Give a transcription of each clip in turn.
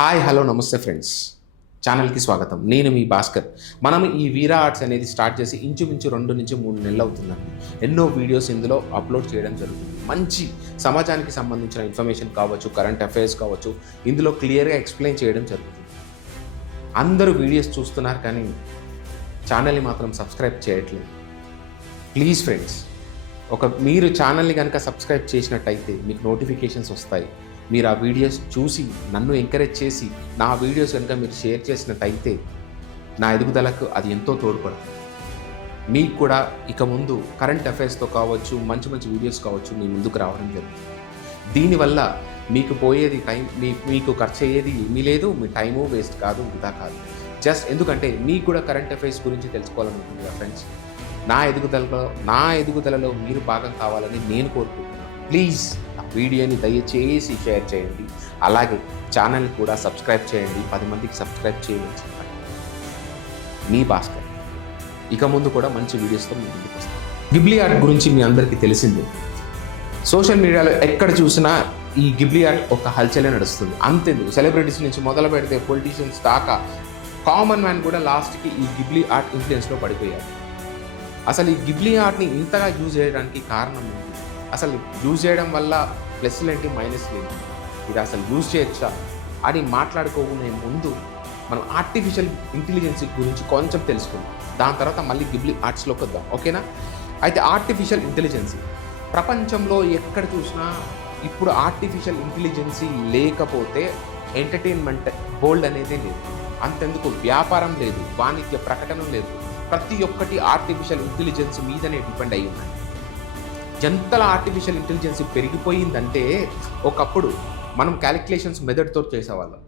Hi hello నమస్తే friends, ఛానల్కి స్వాగతం. నేను మీ భాస్కర్. మనం ఈ వీరా ఆర్ట్స్ అనేది స్టార్ట్ చేసి ఇంచుమించు 2 నుంచి 3 నెలలు అవుతుందండి. ఎన్నో వీడియోస్ ఇందులో అప్లోడ్ చేయడం జరుగుతుంది. మంచి సమాజానికి సంబంధించిన ఇన్ఫర్మేషన్ కావచ్చు, కరెంట్ అఫైర్స్ కావచ్చు, ఇందులో క్లియర్గా ఎక్స్ప్లెయిన్ చేయడం జరుగుతుంది. అందరూ వీడియోస్ చూస్తున్నారు కానీ ఛానల్ని మాత్రం సబ్స్క్రైబ్ చేయట్లేదు. ప్లీజ్ ఫ్రెండ్స్, మీరు ఛానల్ని కనుక సబ్స్క్రైబ్ చేసినట్టయితే మీకు నోటిఫికేషన్స్ వస్తాయి. మీరు ఆ వీడియోస్ చూసి నన్ను ఎంకరేజ్ చేసి నా వీడియోస్ కనుక మీరు షేర్ చేసినట్టయితే నా ఎదుగుదలకు అది ఎంతో తోడ్పడుతుంది. మీకు కూడా ఇక ముందు కరెంట్ అఫైర్స్తో కావచ్చు, మంచి మంచి వీడియోస్ కావచ్చు, మీ ముందుకు రావడం జరుగుతుంది. దీనివల్ల మీకు పోయేది టైం, మీకు ఖర్చు అయ్యేది ఏమీ లేదు, మీ టైము వేస్ట్ కాదు, వృధా కాదు. జస్ట్ ఎందుకంటే మీకు కూడా కరెంట్ అఫైర్స్ గురించి తెలుసుకోవాలనుకుంటుంది కదా ఫ్రెండ్స్. నా ఎదుగుదలలో మీరు భాగం కావాలని నేను కోరుకుంటున్నాను. ప్లీజ్ ఆ వీడియోని దయచేసి షేర్ చేయండి. అలాగే ఛానల్ని కూడా సబ్స్క్రైబ్ చేయండి. 10 మందికి సబ్స్క్రైబ్ చేయండి. మీ భాస్కర్ ఇక ముందు కూడా మంచి వీడియోస్తో మీ ముందుకు వస్తాను. గిబ్లీ ఆర్ట్ గురించి మీ అందరికీ తెలిసిందే. సోషల్ మీడియాలో ఎక్కడ చూసినా ఈ గిబ్లీ ఆర్ట్ ఒక హల్చలే నడుస్తుంది. అంతేందుకు సెలబ్రిటీస్ నుంచి మొదలు పెడితే పొలిటీషియన్స్ దాకా కామన్ మ్యాన్ కూడా లాస్ట్కి ఈ గిబ్లీ ఆర్ట్ ఇన్ఫ్లుయెన్స్లో పడిపోయారు. అసలు ఈ గిబ్లీ ఆర్ట్ని ఇంతగా యూజ్ చేయడానికి కారణం ఏంటి? అసలు యూజ్ చేయడం వల్ల ప్లస్లు ఏంటి, మైనస్లు ఏంటి, ఇది అసలు యూజ్ చేయొచ్చా అని మాట్లాడుకోనే ముందు మనం ఆర్టిఫిషియల్ ఇంటెలిజెన్స్ గురించి కొంచెం తెలుసుకుందాం. దాని తర్వాత మళ్ళీ గిబ్లీ ఆర్ట్స్లోకి వద్దాం, ఓకేనా? అయితే ఆర్టిఫిషియల్ ఇంటెలిజెన్సీ ప్రపంచంలో ఎక్కడ చూసినా ఇప్పుడు ఆర్టిఫిషియల్ ఇంటెలిజెన్సీ లేకపోతే ఎంటర్టైన్మెంట్ వరల్డ్ అనేది లేదు. అంతెందుకు వ్యాపారం లేదు, వాణిజ్య ప్రకటన లేదు. ప్రతి ఒక్కటి ఆర్టిఫిషియల్ ఇంటెలిజెన్స్ మీదనే డిపెండ్ అయ్యి ఉన్నాయి. ఎంతలా ఆర్టిఫిషియల్ ఇంటెలిజెన్స్ పెరిగిపోయిందంటే ఒకప్పుడు మనం క్యాలిక్యులేషన్స్ మెథడ్తో చేసేవాళ్ళం.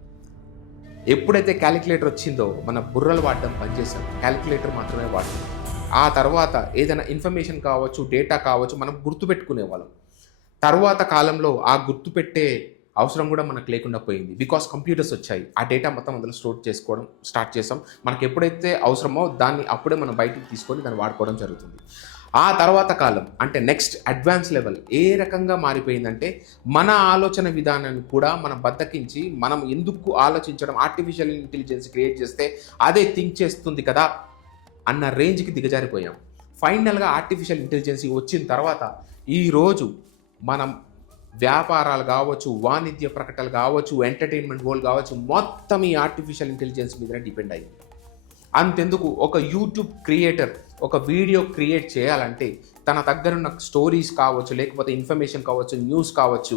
ఎప్పుడైతే క్యాలిక్యులేటర్ వచ్చిందో మన బుర్రలు వాడడం పనిచేసాం, క్యాలిక్యులేటర్ మాత్రమే వాడతాం. ఆ తర్వాత ఏదైనా ఇన్ఫర్మేషన్ కావచ్చు, డేటా కావచ్చు, మనం గుర్తుపెట్టుకునేవాళ్ళం. తర్వాత కాలంలో ఆ గుర్తుపెట్టే అవసరం కూడా మనకు లేకుండా పోయింది. బికాస్ కంప్యూటర్స్ వచ్చాయి. ఆ డేటా మొత్తం అందులో స్టోర్ చేసుకోవడం స్టార్ట్ చేసాం. మనకు ఎప్పుడైతే అవసరమో దాన్ని అప్పుడే మనం బయటికి తీసుకొని దాన్ని వాడుకోవడం జరుగుతుంది. ఆ తర్వాత కాలం అంటే నెక్స్ట్ అడ్వాన్స్ లెవెల్ ఏ రకంగా మారిపోయిందంటే మన ఆలోచన విధానాన్ని కూడా మనం బద్దకించి మనం ఎందుకు ఆలోచించడం, ఆర్టిఫిషియల్ ఇంటెలిజెన్స్ క్రియేట్ చేస్తే అదే థింక్ చేస్తుంది కదా అన్న రేంజ్కి దిగజారిపోయాం. ఫైనల్గా ఆర్టిఫిషియల్ ఇంటెలిజెన్స్ వచ్చిన తర్వాత ఈరోజు మనం వ్యాపారాలు కావచ్చు, వాణిజ్య ప్రకటనలు కావచ్చు, ఎంటర్టైన్మెంట్ వరల్డ్ కావచ్చు, మొత్తం ఈ ఆర్టిఫిషియల్ ఇంటెలిజెన్స్ మీదనే డిపెండ్ అయ్యింది. అంతెందుకు ఒక యూట్యూబ్ క్రియేటర్ ఒక వీడియో క్రియేట్ చేయాలంటే తన దగ్గరున్న స్టోరీస్ కావచ్చు, లేకపోతే ఇన్ఫర్మేషన్ కావచ్చు, న్యూస్ కావచ్చు,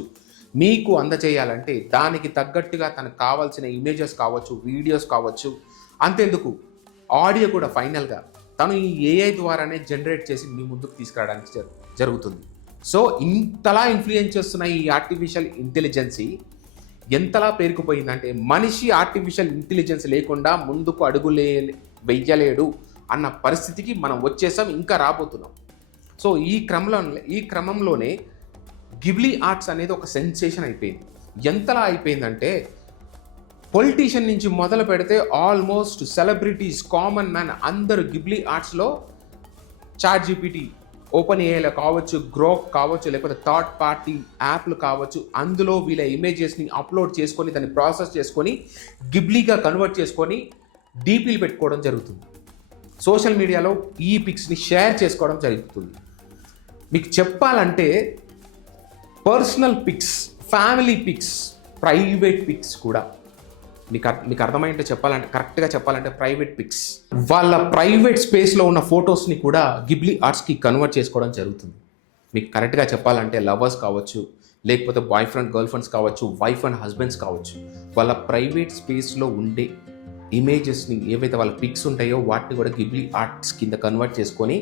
మీకు అందజేయాలంటే దానికి తగ్గట్టుగా తనకు కావాల్సిన ఇమేజెస్ కావచ్చు, వీడియోస్ కావచ్చు, అంతెందుకు ఆడియో కూడా ఫైనల్గా తను ఈ ఏఐ ద్వారానే జనరేట్ చేసి మీ ముందుకు తీసుకురావడానికి జరుగుతుంది. సో ఇంతలా ఇన్ఫ్లుయెన్స్ చేస్తున్న ఈ ఆర్టిఫిషియల్ ఇంటెలిజెన్సీ ఎంతలా పేరుకుపోయిందంటే మనిషి ఆర్టిఫిషియల్ ఇంటెలిజెన్స్ లేకుండా ముందుకు వెయ్యలేడు అన్న పరిస్థితికి మనం వచ్చేసాం, ఇంకా రాబోతున్నాం. సో ఈ క్రమంలోనే గిబ్లీ ఆర్ట్స్ అనేది ఒక సెన్సేషన్ అయిపోయింది. ఎంతలా అయిపోయిందంటే పొలిటీషియన్ నుంచి మొదలు పెడితే ఆల్మోస్ట్ సెలబ్రిటీస్, కామన్ మ్యాన్ అందరూ గిబ్లీ ఆర్ట్స్లో చాట్ జీపీటీ, ఓపెన్ ఏఐలో కావచ్చు, గ్రోక్ కావచ్చు, లేకపోతే థర్డ్ పార్టీ యాప్లు కావచ్చు, అందులో వీళ్ళ ఇమేజెస్ని అప్లోడ్ చేసుకొని దాన్ని ప్రాసెస్ చేసుకొని గిబ్లీగా కన్వర్ట్ చేసుకొని డీపీలు పెట్టుకోవడం జరుగుతుంది. సోషల్ మీడియాలో ఈ పిక్స్ని షేర్ చేసుకోవడం జరుగుతుంది. మీకు చెప్పాలంటే personal pics, family pics, private pics కూడా మీకు అర్థమైంటే చెప్పాలంటే, కరెక్ట్గా చెప్పాలంటే ప్రైవేట్ పిక్స్, వాళ్ళ ప్రైవేట్ స్పేస్లో ఉన్న ఫొటోస్ని కూడా గిబ్లీ ఆర్ట్స్కి కన్వర్ట్ చేసుకోవడం జరుగుతుంది. మీకు కరెక్ట్గా చెప్పాలంటే లవర్స్ కావచ్చు, లేకపోతే బాయ్ ఫ్రెండ్ గర్ల్ ఫ్రెండ్స్ కావచ్చు, వైఫ్ అండ్ హస్బెండ్స్ కావచ్చు, వాళ్ళ ప్రైవేట్ స్పేస్లో ఉండే ఇమేజెస్ని, ఏవైతే వాళ్ళ పిక్స్ ఉంటాయో వాటిని కూడా గిబ్లీ ఆర్ట్స్ కింద కన్వర్ట్ చేసుకొని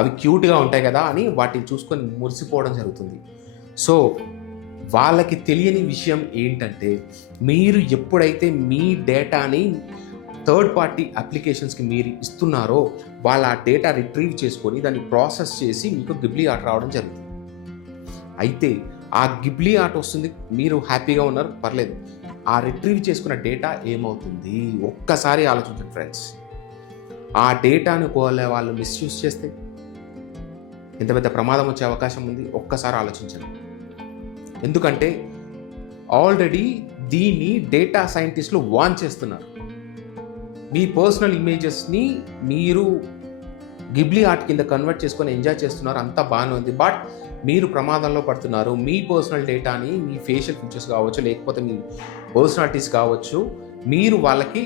అవి క్యూట్గా ఉంటాయి కదా అని వాటిని చూసుకొని మురిసిపోవడం జరుగుతుంది. సో వాళ్ళకి తెలియని విషయం ఏంటంటే మీరు ఎప్పుడైతే మీ డేటాని థర్డ్ పార్టీ అప్లికేషన్స్కి మీరు ఇస్తున్నారో వాళ్ళ ఆ డేటా రిట్రీవ్ చేసుకొని దాన్ని ప్రాసెస్ చేసి మీకు గిబ్లీ ఆర్ట్ రావడం జరుగుతుంది. అయితే ఆ గిబ్లీ ఆర్ట్ వస్తుంది, మీరు హ్యాపీగా ఉన్నారు, పర్లేదు. ఆ రిట్రీవ్ చేసుకున్న డేటా ఏమవుతుంది ఒక్కసారి ఆలోచించండి ఫ్రెండ్స్. ఆ డేటాను వాళ్ళు మిస్యూజ్ చేస్తే ఎంత పెద్ద ప్రమాదం వచ్చే అవకాశం ఉంది ఒక్కసారి ఆలోచించండి. ఎందుకంటే ఆల్రెడీ దీన్ని డేటా సైంటిస్టులు వాన్ చేస్తున్నారు. మీ పర్సనల్ ఇమేజెస్ని మీరు గిబ్లీ ఆర్ట్ కింద కన్వర్ట్ చేసుకొని ఎంజాయ్ చేస్తున్నారు, అంతా బాగానే ఉంది. బట్ మీరు ప్రమాదంలో పడుతున్నారు. మీ పర్సనల్ డేటాని, మీ ఫేషియల్ ఫీచర్స్ కావచ్చు, లేకపోతే మీ పర్సనాలిటీస్ కావచ్చు, మీరు వాళ్ళకి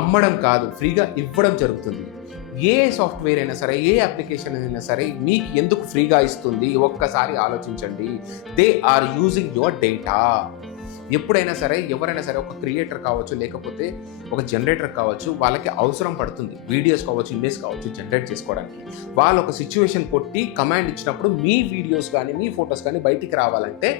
అమ్మడం కాదు, ఫ్రీగా ఇవ్వడం జరుగుతుంది. ఏ సాఫ్ట్వేర్ అయినా సరే, ఏ అప్లికేషన్ అయినా సరే మీకు ఎందుకు ఫ్రీగా ఇస్తుంది ఒక్కసారి ఆలోచించండి. They are using your data. ఎప్పుడైనా సరే ఎవరైనా సరే ఒక క్రియేటర్ కావచ్చు, లేకపోతే ఒక జనరేటర్ కావచ్చు, వాళ్ళకి అవసరం పడుతుంది వీడియోస్ కావచ్చు, ఇమేజ్ కావచ్చు జనరేట్ చేసుకోవడానికి. వాళ్ళు ఒక సిచ్యువేషన్ కొట్టి కమాండ్ ఇచ్చినప్పుడు మీ వీడియోస్ కానీ మీ ఫొటోస్ కానీ బయటికి రావాలంటే,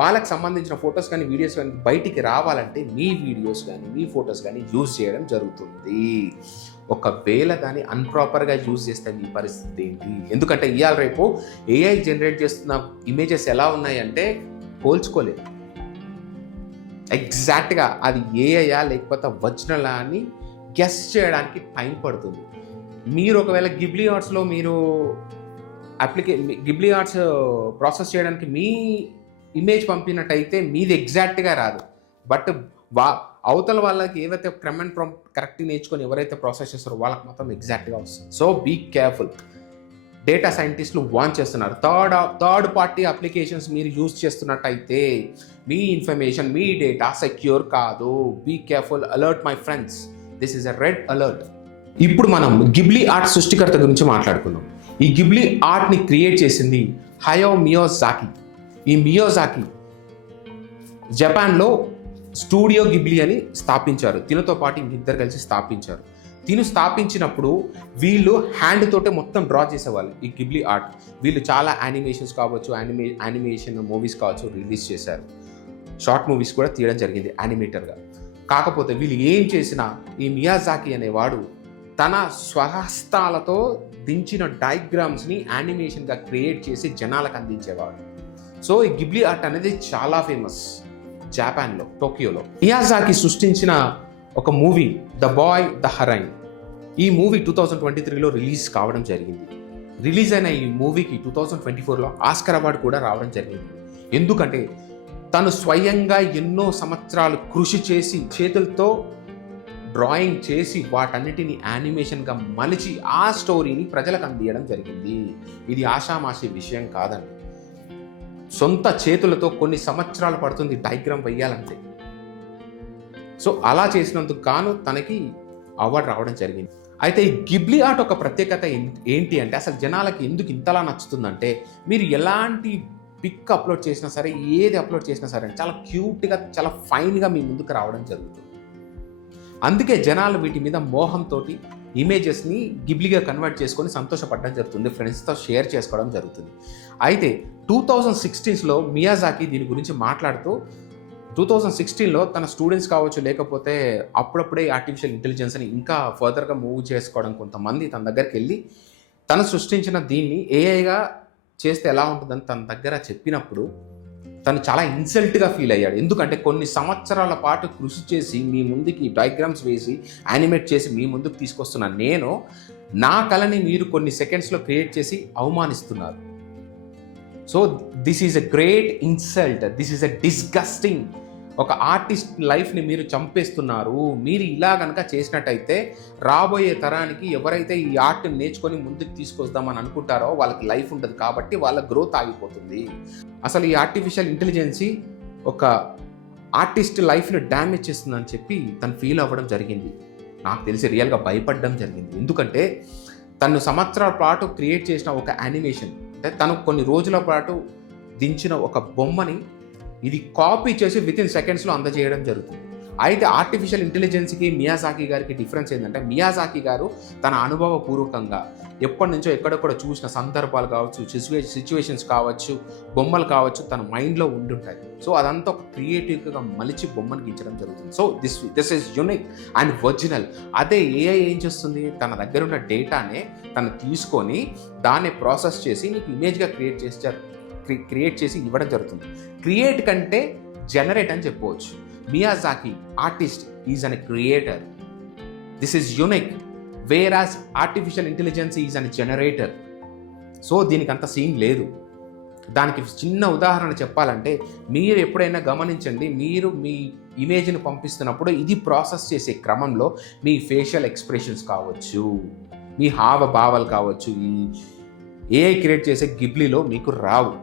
వాళ్ళకి సంబంధించిన ఫొటోస్ కానీ వీడియోస్ కానీ బయటికి రావాలంటే మీ వీడియోస్ కానీ మీ ఫొటోస్ కానీ యూజ్ చేయడం జరుగుతుంది. ఒకవేళ దాన్ని అన్ప్రాపర్గా యూజ్ చేస్తే మీ పరిస్థితి ఏంటి? ఎందుకంటే ఇవాళ రేపు ఏఐ జనరేట్ చేస్తున్న ఇమేజెస్ ఎలా ఉన్నాయంటే పోల్చుకోలేదు. ఎగ్జాక్ట్గా అది ఏఐయా లేకపోతే ఒరిజినలా అని గెస్ చేయడానికి టైం పడుతుంది. మీరు ఒకవేళ గిబ్లీ ఆర్ట్స్లో మీరు గిబ్లీ ఆర్ట్స్ ప్రాసెస్ చేయడానికి మీ ఇమేజ్ పంపినట్టయితే మీది ఎగ్జాక్ట్గా రాదు. బట్ అవతల వాళ్ళకి ఏవైతే క్రమ్ అండ్ ప్రాంప్ట్ కరెక్ట్గా నేర్చుకొని ఎవరైతే ప్రాసెస్ చేస్తారో వాళ్ళకి మాత్రం ఎగ్జాక్ట్గా వస్తుంది. So be careful. డేటా సైంటిస్టులు వాన్ చేస్తున్నారు. థర్డ్ పార్టీ అప్లికేషన్స్ మీరు యూజ్ చేస్తున్నట్టయితే మీ ఇన్ఫర్మేషన్, మీ డేటా సెక్యూర్ కాదు. Be careful. Alert my friends, this is a red alert. ఇప్పుడు మనం గిబ్లీ ఆర్ట్ సృష్టికర్త గురించి మాట్లాడుకుందాం. ఈ గిబ్లీ ఆర్ట్ని క్రియేట్ చేసింది హయాఓ మియాజాకి. ఈ మియాజాకి జపాన్లో స్టూడియో గిబ్లీ అని స్థాపించారు. తినతో పాటు ఇంకిద్దరు కలిసి స్థాపించారు. తిను స్థాపించినప్పుడు వీళ్ళు హ్యాండ్ తోటే మొత్తం డ్రా చేసేవాళ్ళు ఈ గిబ్లీ ఆర్ట్. వీళ్ళు చాలా యానిమేషన్స్ కావచ్చు, యానిమేషన్ మూవీస్ కావచ్చు రిలీజ్ చేశారు. షార్ట్ మూవీస్ కూడా తీయడం జరిగింది యానిమేటర్గా. కాకపోతే వీళ్ళు ఏం చేసినా ఈ మియాజాకి అనేవాడు తన స్వహస్తాలతో దించిన డయాగ్రామ్స్ని యానిమేషన్గా క్రియేట్ చేసి జనాలకు అందించేవాడు. సో ఈ గిబ్లీ ఆర్ట్ అనేది చాలా ఫేమస్ జపాన్లో, టోక్యోలో. మియాజాకి సృష్టించిన ఒక మూవీ ద బాయ్ ద హరైన్. ఈ మూవీ 2023లో రిలీజ్ కావడం జరిగింది. రిలీజ్ అయిన ఈ మూవీకి 2024లో ఆస్కర్ అవార్డు కూడా రావడం జరిగింది. ఎందుకంటే తను స్వయంగా ఎన్నో సంవత్సరాలు కృషి చేసి చేతులతో డ్రాయింగ్ చేసి వాటన్నిటిని యానిమేషన్గా మలిచి ఆ స్టోరీని ప్రజలకు అందించడం జరిగింది. ఇది ఆషామాషి విషయం కాదండి. సొంత చేతులతో కొన్ని సంవత్సరాలు పడుతుంది డయాగ్రామ్ వేయాలంటే. సో అలా చేసినందుకు గాను తనకి అవార్డు రావడం జరిగింది. అయితే ఈ గిబ్లీ ఆర్ట్ ఒక ప్రత్యేకత ఏంటి అంటే, అసలు జనాలకి ఎందుకు ఇంతలా నచ్చుతుందంటే, మీరు ఎలాంటి పిక్ అప్లోడ్ చేసినా సరే, ఏది అప్లోడ్ చేసినా సరే చాలా క్యూట్గా, చాలా ఫైన్గా మీ ముందుకు రావడం జరుగుతుంది. అందుకే జనాలు వీటి మీద మోహంతో ఇమేజెస్ని గిబ్లీగా కన్వర్ట్ చేసుకొని సంతోషపడడం జరుగుతుంది, ఫ్రెండ్స్తో షేర్ చేసుకోవడం జరుగుతుంది. అయితే 2016లో మియాజాకి దీని గురించి మాట్లాడుతూ 2016లో తన స్టూడెంట్స్ కావచ్చు, లేకపోతే అప్పుడప్పుడే ఆర్టిఫిషియల్ ఇంటెలిజెన్స్ని ఇంకా ఫర్దర్గా మూవ్ చేసుకోవడం కొంతమంది తన దగ్గరికి వెళ్ళి తను సృష్టించిన దీన్ని ఏఐగా చేస్తే ఎలా ఉంటుందని తన దగ్గర చెప్పినప్పుడు తను చాలా ఇన్సల్ట్గా ఫీల్ అయ్యాడు. ఎందుకంటే కొన్ని సంవత్సరాల పాటు కృషి చేసి మీ ముందుకి డయాగ్రామ్స్ వేసి యానిమేట్ చేసి మీ ముందుకు తీసుకొస్తున్నాను నేను, నా కళని మీరు కొన్ని సెకండ్స్లో క్రియేట్ చేసి అవమానిస్తున్నారు. So this is a great insult, this is a disgusting. ఒక ఆర్టిస్ట్ లైఫ్ని మీరు చంపేస్తున్నారు. మీరు ఇలా కనుక చేసినట్టయితే రాబోయే తరానికి ఎవరైతే ఈ ఆర్ట్ని నేర్చుకొని ముందుకు తీసుకొద్దామని అనుకుంటారో వాళ్ళకి లైఫ్ ఉండదు, కాబట్టి వాళ్ళ గ్రోత్ ఆగిపోతుంది. అసలు ఈ ఆర్టిఫిషియల్ ఇంటెలిజెన్సీ ఒక ఆర్టిస్ట్ లైఫ్ని డ్యామేజ్ చేస్తుందని చెప్పి తను ఫీల్ అవ్వడం జరిగింది. నాకు తెలిసి రియల్గా భయపడడం జరిగింది. ఎందుకంటే తను సంవత్సరాల పాటు క్రియేట్ చేసిన ఒక యానిమేషన్, అంటే తను కొన్ని రోజుల పాటు దించిన ఒక బొమ్మని ఇది కాపీ చేసి వితిన్ సెకండ్స్లో అందజేయడం జరుగుతుంది. అయితే ఆర్టిఫిషియల్ ఇంటెలిజెన్స్కి మియాజాకి గారికి డిఫరెన్స్ ఏంటంటే, మియాజాకి గారు తన అనుభవపూర్వకంగా ఎప్పటి నుంచో ఎక్కడెక్కడ చూసిన సందర్భాలు కావచ్చు, సిచ్యువేషన్స్ కావచ్చు, బొమ్మలు కావచ్చు, తన మైండ్లో ఉండుంటాయి. సో అదంతా ఒక క్రియేటివ్గా మలిచి బొమ్మను గీంచడం జరుగుతుంది. So this is unique and original. అదే ఏఐ ఏం చేస్తుంది, తన దగ్గర ఉన్న డేటానే తను తీసుకొని దాన్ని ప్రాసెస్ చేసి నీకు ఇమేజ్గా క్రియేట్ చేసి ఇవ్వడం జరుగుతుంది. క్రియేట్ కంటే జనరేట్ అని చెప్పవచ్చు. Miyazaki artist is an creator. This is unique, where as artificial intelligence is an generator. So దీనికి అంత సీన్ లేదు. దానికి చిన్న ఉదాహరణ చెప్పాలంటే, మీరు ఎప్పుడైనా గమనించండి, మీరు మీ ఇమేజ్‌ని పంపిస్తున్నప్పుడు ఇది ప్రాసెస్ చేసే క్రమంలో మీ ఫేషియల్ ఎక్స్‌ప్రెషన్స్ కావచ్చు, మీ హావభావాలు కావచ్చు, ఈ ఏఐ క్రియేట్ చేసే గిబ్లీలో మీకు రావు.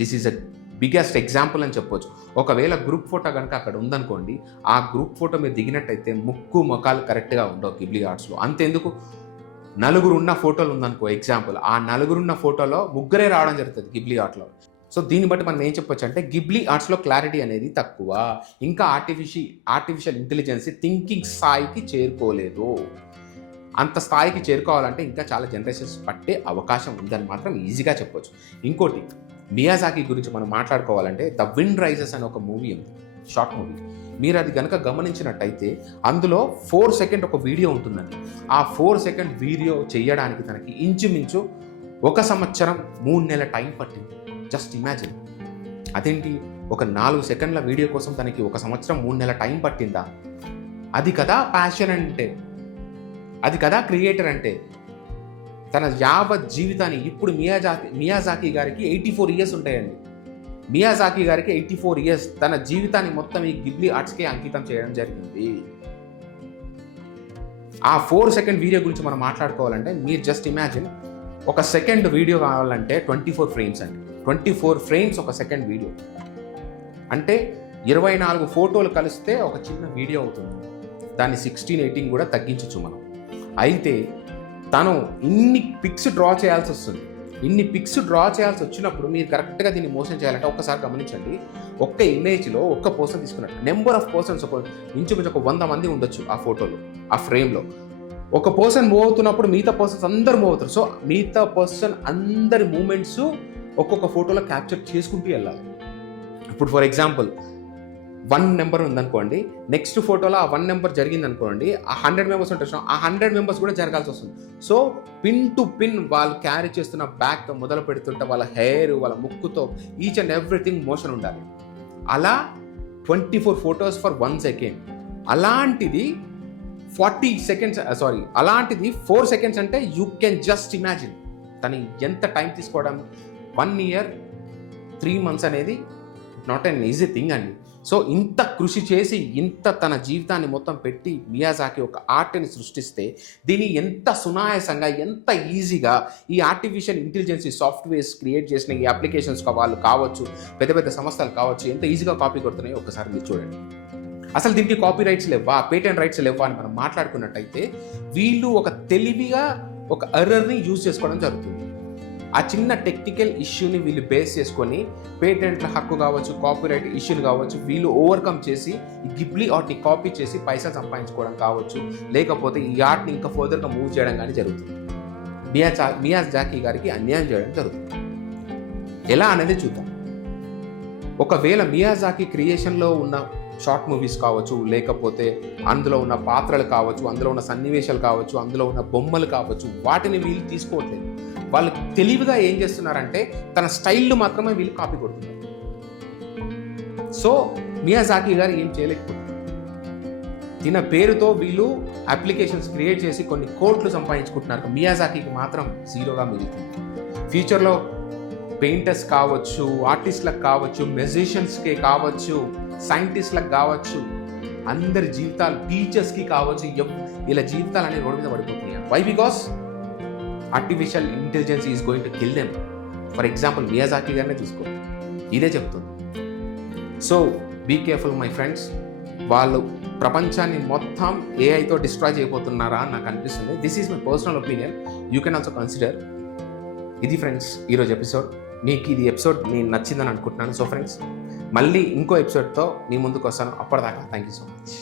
This is a biggest example అని చెప్పొచ్చు. ఒకవేళ గ్రూప్ ఫోటో కనుక అక్కడ ఉందనుకోండి, ఆ గ్రూప్ ఫోటో మీరు దిగినట్టయితే ముక్కు మొఖాలు కరెక్ట్‌గా ఉండవు గిబ్లీ ఆర్ట్స్‌లో. అంతెందుకు, నలుగురు ఉన్న ఫోటోలు ఉందనుకో ఎగ్జాంపుల్, ఆ నలుగురున్న ఫోటోలో ముగ్గురే రావడం జరుగుతుంది గిబ్లీ ఆర్ట్‌లో. సో దీన్ని బట్టి మనం ఏం చెప్పొచ్చు అంటే, గిబ్లీ ఆర్ట్స్‌లో క్లారిటీ అనేది తక్కువ. ఇంకా ఆర్టిఫిషియల్ ఇంటెలిజెన్స్ థింకింగ్ స్థాయికి చేరుకోలేదు. అంత స్థాయికి చేరుకోవాలంటే ఇంకా చాలా జనరేషన్స్ పట్టే అవకాశం ఉందని మాత్రం ఈజీగా చెప్పొచ్చు. ఇంకోటి, మియాజాకి గురించి మనం మాట్లాడుకోవాలంటే, ద విండ్ రైజెస్ అనే ఒక మూవీ ఉంది, షార్ట్ మూవీ. మీరు అది కనుక గమనించినట్టయితే అందులో 4 సెకండ్ ఒక వీడియో ఉంటుందండి. ఆ 4 సెకండ్ వీడియో చేయడానికి తనకి ఇంచుమించు 1 సంవత్సరం 3 నెలల టైం పట్టింది. Just imagine. అదేంటి, ఒక 4 సెకండ్ల వీడియో కోసం తనకి 1 సంవత్సరం 3 నెలల టైం పట్టిందా? అది కదా ప్యాషన్ అంటే, అది కదా క్రియేటర్ అంటే. తన యావత్ జీవితాన్ని, ఇప్పుడు మియాజాకి గారికి 84 ఇయర్స్ ఉంటాయండి. మియాజాకి గారికి 84 ఇయర్స్, తన జీవితాన్ని మొత్తం ఈ గిబ్లీ ఆర్ట్స్కే అంకితం చేయడం జరిగింది. ఆ 4 సెకండ్ వీడియో గురించి మనం మాట్లాడుకోవాలంటే, మీరు జస్ట్ ఇమాజిన్, ఒక సెకండ్ వీడియో కావాలంటే 24 ఫ్రేమ్స్ అండి. 24 ఫ్రేమ్స్ ఒక సెకండ్ వీడియో అంటే 24 ఫోటోలు కలిస్తే ఒక చిన్న వీడియో అవుతుంది. దాన్ని 16:18 కూడా తగ్గించవచ్చు మనం. అయితే తను ఇన్ని పిక్స్ డ్రా చేయాల్సి వస్తుంది. ఇన్ని పిక్స్ డ్రా చేయాల్సి వచ్చినప్పుడు మీరు కరెక్ట్గా దీన్ని మోషన్ చేయాలంటే ఒక్కసారి గమనించండి, ఒక్క ఇమేజ్లో ఒక్క పర్సన్ తీసుకున్నట్టు నెంబర్ ఆఫ్ పర్సన్స్ ఇంచుమించు ఒక 100 మంది ఉండొచ్చు ఆ ఫోటోలో, ఆ ఫ్రేమ్లో. ఒక పర్సన్ మూవ్ అవుతున్నప్పుడు మిగతా పర్సన్స్ అందరు మూవ్ అవుతారు. సో మిగతా పర్సన్ అందరి మూమెంట్స్ ఒక్కొక్క ఫోటోలో క్యాప్చర్ చేసుకుంటూ వెళ్ళాలి. ఇప్పుడు ఫర్ ఎగ్జాంపుల్ 1 నెంబర్ ఉందనుకోండి, నెక్స్ట్ ఫోటోలో ఆ 1 నెంబర్ జరిగింది అనుకోండి, ఆ 100 మెంబర్స్ ఉంటారు, ఆ 100 మెంబర్స్ కూడా జరగాల్సి వస్తుంది. సో పిన్ టు పిన్ వాళ్ళు క్యారీ చేస్తున్న బ్యాగ్తో మొదలు పెడుతుంటే వాళ్ళ హెయిర్, వాళ్ళ ముక్కుతో ఈచ్ అండ్ ఎవ్రీథింగ్ మోషన్ ఉండాలి. అలా 24 ఫోటోస్ ఫర్ 1 సెకండ్. అలాంటిది 40 సెకండ్స్, అలాంటిది 4 సెకండ్స్ అంటే యూ కెన్ జస్ట్ ఇమాజిన్ తను ఎంత టైం తీసుకోవడం. 1 year 3 months అనేది నాట్ అన్ ఈజీ థింగ్ అండి. సో ఇంత కృషి చేసి, ఇంత తన జీవితాన్ని మొత్తం పెట్టి మియాజాకి ఒక ఆర్ట్ని సృష్టిస్తే, దీన్ని ఎంత సునాయాసంగా, ఎంత ఈజీగా ఈ ఆర్టిఫిషియల్ ఇంటెలిజెన్స్ సాఫ్ట్వేర్స్ క్రియేట్ చేసిన ఈ అప్లికేషన్స్ వాళ్ళు కావచ్చు, పెద్ద పెద్ద సంస్థలు కావచ్చు, ఎంత ఈజీగా కాపీ కొడుతున్నాయో ఒకసారి మీరు చూడండి. అసలు దీనికి కాపీ రైట్స్ లేవా, పేటెంట్ రైట్స్ లేవా అని మనం మాట్లాడుకున్నట్టయితే, వీళ్ళు ఒక తెలివిగా ఒక ఎర్రర్ని యూజ్ చేసుకోవడం జరుగుతుంది. ఆ చిన్న టెక్నికల్ ఇష్యూని వీళ్ళు బేస్ చేసుకొని పేటెంట్ల హక్కు కావచ్చు, కాపీరైట్ ఇష్యూలు కావచ్చు, వీళ్ళు ఓవర్కమ్ చేసి ఈ గిబ్లీ ఆర్ట్ని కాపీ చేసి పైసలు సంపాదించుకోవడం కావచ్చు, లేకపోతే ఈ ఆర్ట్ని ఇంకా ఫర్దర్గా మూవ్ చేయడం కానీ జరుగుతుంది. మియాజాకి గారికి అన్యాయం చేయడం జరుగుతుంది. ఎలా అనేది చూద్దాం. ఒకవేళ మియాజాకి క్రియేషన్లో ఉన్న షార్ట్ మూవీస్ కావచ్చు, లేకపోతే అందులో ఉన్న పాత్రలు కావచ్చు, అందులో ఉన్న సన్నివేశాలు కావచ్చు, అందులో ఉన్న బొమ్మలు కావచ్చు, వాటిని వీళ్ళు తీసుకోవట్లేదు. వాళ్ళు తెలివిగా ఏం చేస్తున్నారంటే తన స్టైల్ మాత్రమే వీళ్ళు కాపీ కొడుతున్నారు. సో మియాజాకి గారు ఏం చేయలేకపోతున్నారు. తిన పేరుతో వీళ్ళు అప్లికేషన్స్ క్రియేట్ చేసి కొన్ని కోట్లు సంపాదించుకుంటున్నారు. మియాజాకి మాత్రం జీరోగా మిగులుతుంది. ఫ్యూచర్లో పెయింటర్స్ కావచ్చు, ఆర్టిస్ట్లకు కావచ్చు, మ్యూజిషియన్స్కి కావచ్చు, సైంటిస్ట్లకు కావచ్చు, అందరి జీవితాలు, టీచర్స్కి కావచ్చు, ఇలా జీవితాలు అనేవి రోడ్డు మీద పడిపోతున్నాయి. Why? Because artificial intelligence is going to kill them. For example Miyazaki గారినే చూసుకో, ఇదే చెప్తుంది. So be careful my friends. వాళ్ళు ప్రపంచాన్ని మొత్తం ఏఐతో డిస్ట్రాయ్ చేయబోతున్నారా అని నాకు అనిపిస్తుంది. This is my personal opinion. You can also consider. ఇది ఫ్రెండ్స్ ఈరోజు ఎపిసోడ్. మీకు ఇది ఎపిసోడ్ నేను నచ్చిందని అనుకుంటున్నాను. సో ఫ్రెండ్స్, మళ్ళీ ఇంకో ఎపిసోడ్తో మీ ముందుకు వస్తాను. అప్పటిదాకా థ్యాంక్ యూ సో మచ్.